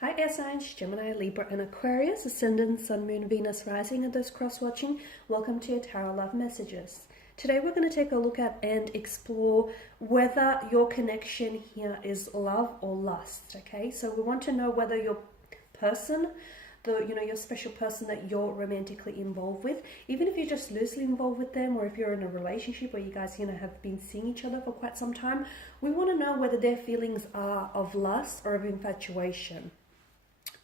Hi air signs, Gemini, Libra and Aquarius, Ascendant, Sun, Moon, Venus, Rising, and those cross-watching. Welcome to your Tarot Love Messages. Today we're going to take a look at and explore whether your connection here is love or lust, okay? So we want to know whether your person, your special person that you're romantically involved with, even if you're just loosely involved with them, or if you're in a relationship where you guys, have been seeing each other for quite some time, we want to know whether their feelings are of lust or of infatuation.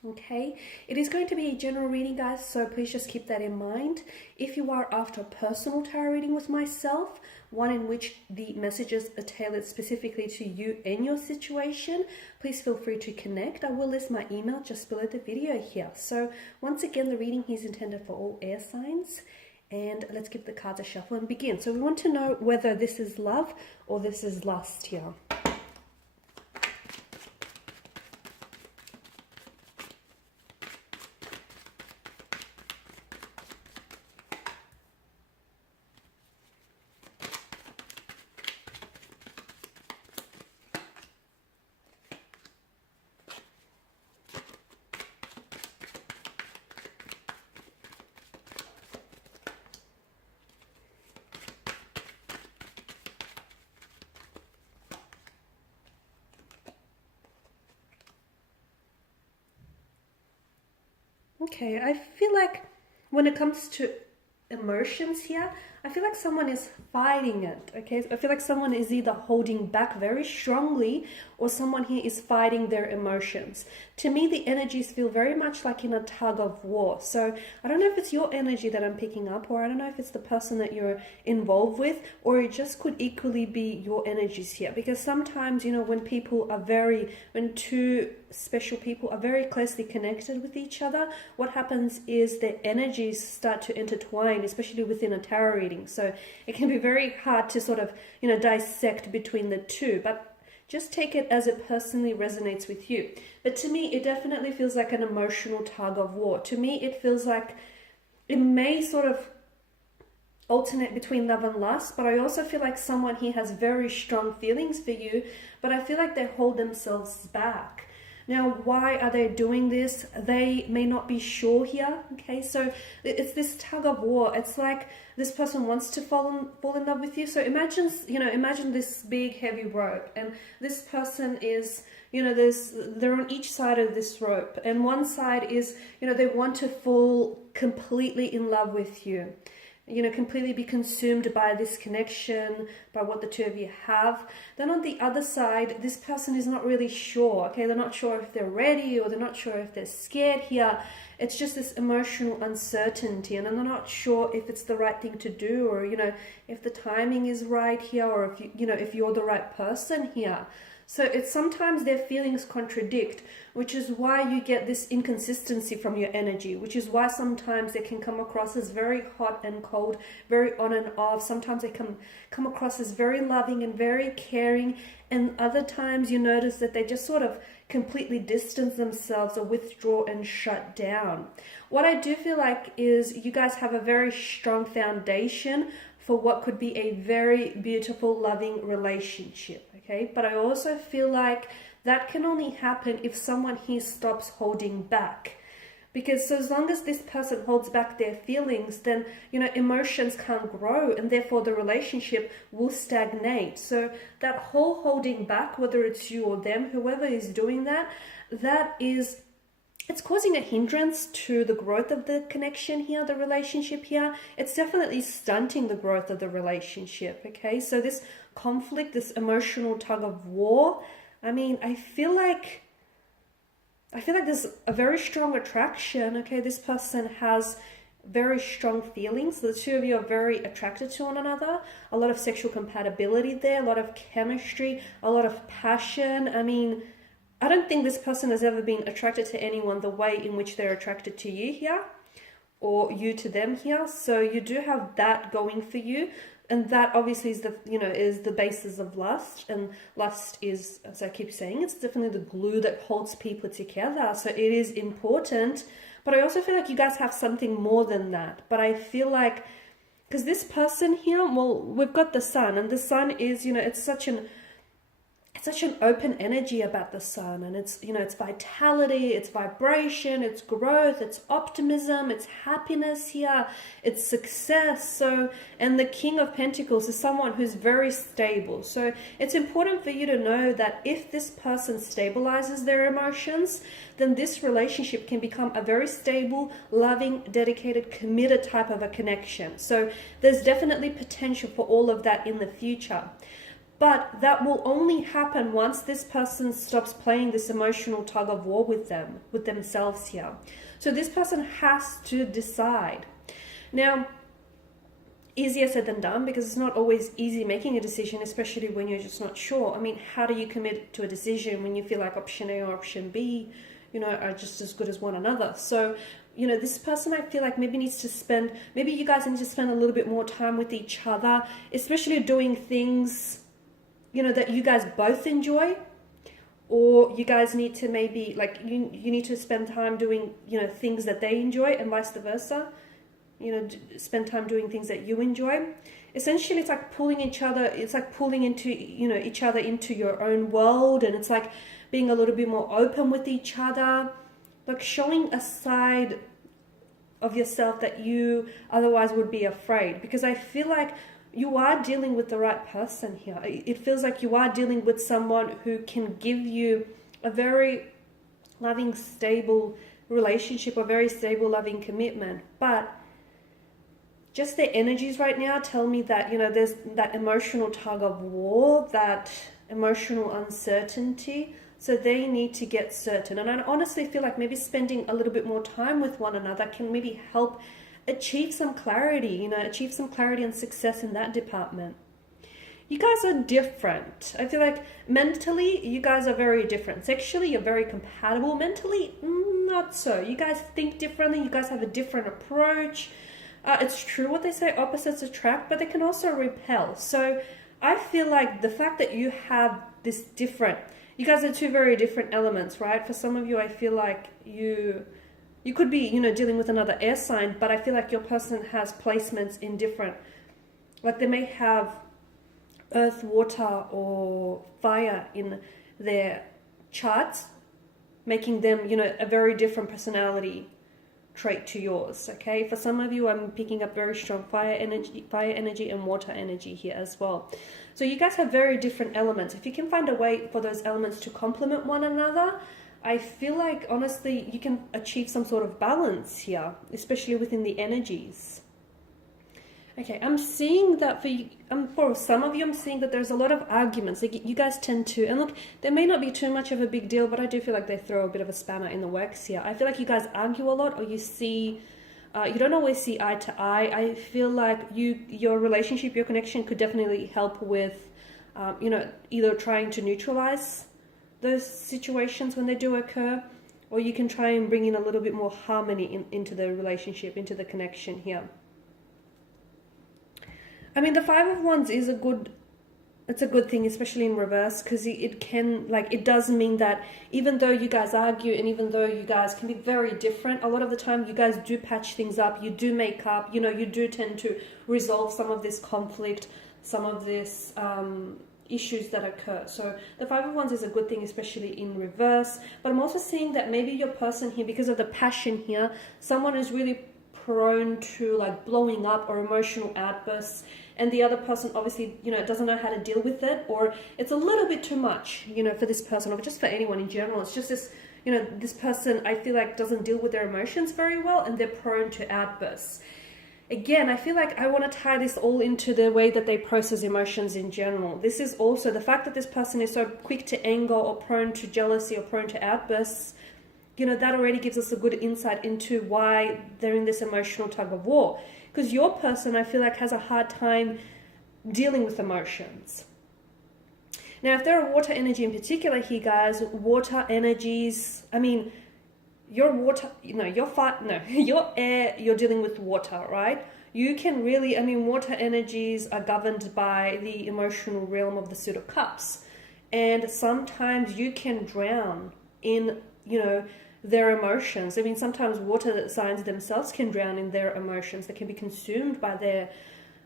Okay, it is going to be a general reading, guys, so please just keep that in mind. If you are after a personal tarot reading with myself, one in which the messages are tailored specifically to you and your situation, please feel free to connect. I will list my email just below the video here. So once again, the reading is intended for all air signs, and let's give the cards a shuffle and begin. So we want to know whether this is love or this is lust here. Okay, I feel like when it comes to emotions here, I feel like someone is fighting it, okay? I feel like someone is either holding back very strongly or someone here is fighting their emotions. To me, the energies feel very much like in a tug of war. So I don't know if it's your energy that I'm picking up, or I don't know if it's the person that you're involved with, or it just could equally be your energies here. Because sometimes, when two special people are very closely connected with each other, what happens is their energies start to intertwine, especially within a tarot reading. So it can be very hard to sort of, dissect between the two, but just take it as it personally resonates with you. But to me, it definitely feels like an emotional tug of war. To me, it feels like it may sort of alternate between love and lust, but I also feel like someone here has very strong feelings for you, but I feel like they hold themselves back. Now, why are they doing this? They may not be sure here, okay? So it's this tug of war. It's like this person wants to fall in love with you. So imagine this big heavy rope, and this person is, they're on each side of this rope, and one side is, they want to fall completely in love with you. Completely be consumed by this connection, by what the two of you have. Then on the other side, this person is not really sure, okay? They're not sure if they're ready, or they're not sure if they're scared here. It's just this emotional uncertainty, and they're not sure if it's the right thing to do, or, if the timing is right here, or if you're the right person here. So it's sometimes their feelings contradict, which is why you get this inconsistency from your energy, which is why sometimes they can come across as very hot and cold, very on and off. Sometimes they can come across as very loving and very caring, and other times you notice that they just sort of completely distance themselves or withdraw and shut down. What I do feel like is you guys have a very strong foundation for what could be a very beautiful, loving relationship, okay? But I also feel like that can only happen if someone here stops holding back. Because so as long as this person holds back their feelings, then, emotions can't grow, and therefore the relationship will stagnate. So that whole holding back, whether it's you or them, whoever is doing that, it's causing a hindrance to the growth of the connection here, the relationship here. It's definitely stunting the growth of the relationship, okay? So this conflict, this emotional tug of war, I feel like there's a very strong attraction, okay? This person has very strong feelings. The two of you are very attracted to one another. A lot of sexual compatibility there, a lot of chemistry, a lot of passion. I don't think this person has ever been attracted to anyone the way in which they're attracted to you here, or you to them here. So you do have that going for you, and that obviously is the basis of lust. And lust is, as I keep saying, it's definitely the glue that holds people together. So it is important, but I also feel like you guys have something more than that. But I feel like, because this person here, well, we've got the sun, and the sun is, it's such an open energy about the sun, and it's, you know, it's vitality, it's vibration, it's growth, it's optimism, it's happiness here, it's success. So, and the King of Pentacles is someone who's very stable. So it's important for you to know that if this person stabilizes their emotions, then this relationship can become a very stable, loving, dedicated, committed type of a connection. So there's definitely potential for all of that in the future. But that will only happen once this person stops playing this emotional tug of war with themselves here. So this person has to decide. Now, easier said than done, because it's not always easy making a decision, especially when you're just not sure. I mean, how do you commit to a decision when you feel like option A or option B, you know, are just as good as one another? So, you know, this person, I feel like maybe you guys need to spend a little bit more time with each other, especially doing things, you know, that you guys both enjoy, or you guys need to maybe, like, you need to spend time doing, you know, things that they enjoy, and vice versa. You know, spend time doing things that you enjoy. Essentially, it's like pulling each other, it's like pulling into, you know, each other into your own world, and it's like being a little bit more open with each other, like showing a side of yourself that you otherwise would be afraid. Because I feel like you are dealing with the right person here. It feels like you are dealing with someone who can give you a very loving, stable relationship, a very stable, loving commitment. But just their energies right now tell me that, you know, there's that emotional tug of war, that emotional uncertainty. So they need to get certain. And I honestly feel like maybe spending a little bit more time with one another can maybe help achieve some clarity, you know, achieve some clarity and success in that department. You guys are different. I feel like mentally, you guys are very different. Sexually, you're very compatible. Mentally, not so. You guys think differently. You guys have a different approach. It's true what they say, opposites attract, but they can also repel. So I feel like the fact that you have this different, you guys are two very different elements, right? For some of you, I feel like you could be, you know, dealing with another air sign, but I feel like your person has placements in different, like they may have earth, water, or fire in their charts, making them, you know, a very different personality trait to yours. Okay, for some of you, I'm picking up very strong fire energy and water energy here as well. So you guys have very different elements. If you can find a way for those elements to complement one another, I feel like, honestly, you can achieve some sort of balance here, especially within the energies. Okay, I'm seeing that for some of you, I'm seeing that there's a lot of arguments. Like, you guys tend to, and look, there may not be too much of a big deal, but I do feel like they throw a bit of a spanner in the works here. I feel like you guys argue a lot, or you don't always see eye to eye. I feel like your relationship, your connection could definitely help with, you know, either trying to neutralize those situations when they do occur, or you can try and bring in a little bit more harmony into the relationship, into the connection here. I mean, the Five of Wands is a good thing, especially in reverse, because it does mean that even though you guys argue, and even though you guys can be very different, a lot of the time you guys do patch things up, you do make up, you know, you do tend to resolve some of this conflict, some of this issues that occur. So the Five of Wands is a good thing, especially in reverse. But I'm also seeing that maybe your person here, because of the passion here, someone is really prone to like blowing up or emotional outbursts, and the other person obviously, you know, doesn't know how to deal with it, or it's a little bit too much, you know, for this person, or just for anyone in general. It's just this, you know, this person, I feel like, doesn't deal with their emotions very well, and they're prone to outbursts. Again, I feel like I want to tie this all into the way that they process emotions in general. This is also the fact that this person is so quick to anger, or prone to jealousy, or prone to outbursts. You know, that already gives us a good insight into why they're in this emotional tug of war. Because your person, I feel like, has a hard time dealing with emotions. Now, if they're a water energy in particular here, guys, water energies, I mean, your water, you know, your air, you're dealing with water, right? You can really, I mean, water energies are governed by the emotional realm of the Suit of Cups. And sometimes you can drown in, you know, their emotions. I mean, sometimes water signs themselves can drown in their emotions. They can be consumed by their,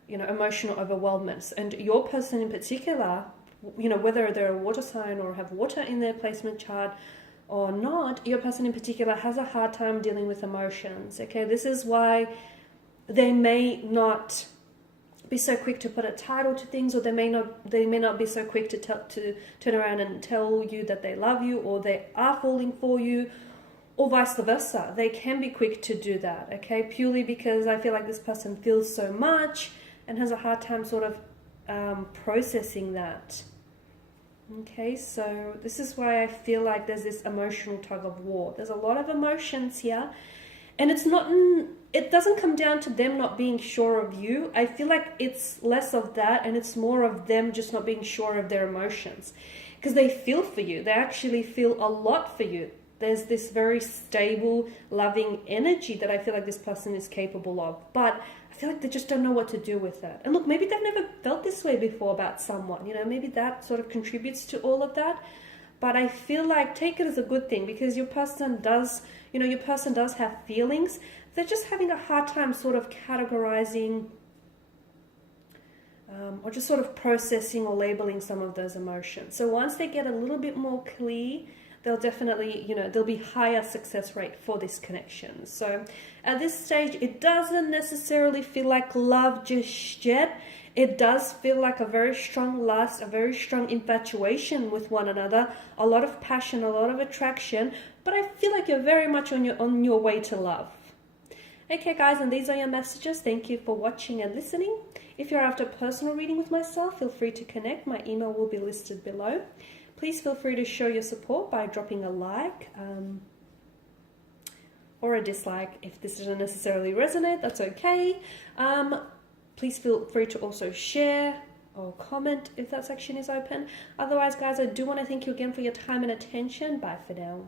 you know, emotional overwhelmness. And your person in particular, you know, whether they're a water sign or have water in their placement chart or not, your person in particular has a hard time dealing with emotions. Okay, this is why they may not be so quick to put a title to things, or they may not be so quick to turn around and tell you that they love you or they are falling for you, or vice versa. They can be quick to do that, okay, purely because I feel like this person feels so much and has a hard time sort of processing that. Okay, so this is why I feel like there's this emotional tug of war. There's a lot of emotions here, and it doesn't come down to them not being sure of you. I feel like it's less of that, and it's more of them just not being sure of their emotions, because they feel for you. They actually feel a lot for you. There's this very stable, loving energy that I feel like this person is capable of, but I feel like they just don't know what to do with that. And look, maybe they've never felt this way before about someone, you know, maybe that sort of contributes to all of that. But I feel like take it as a good thing, because your person does, you know, your person does have feelings. They're just having a hard time sort of categorizing or just sort of processing or labeling some of those emotions. So once they get a little bit more clear, they'll definitely, you know, there'll be higher success rate for this connection. So at this stage, it doesn't necessarily feel like love just yet. It does feel like a very strong lust, a very strong infatuation with one another, a lot of passion, a lot of attraction, but I feel like you're very much on your way to love. Okay guys, and these are your messages. Thank you for watching and listening. If you're after a personal reading with myself, feel free to connect. My email will be listed below. Please feel free to show your support by dropping a like or a dislike. If this doesn't necessarily resonate, that's okay. Please feel free to also share or comment if that section is open. Otherwise, guys, I do want to thank you again for your time and attention. Bye for now.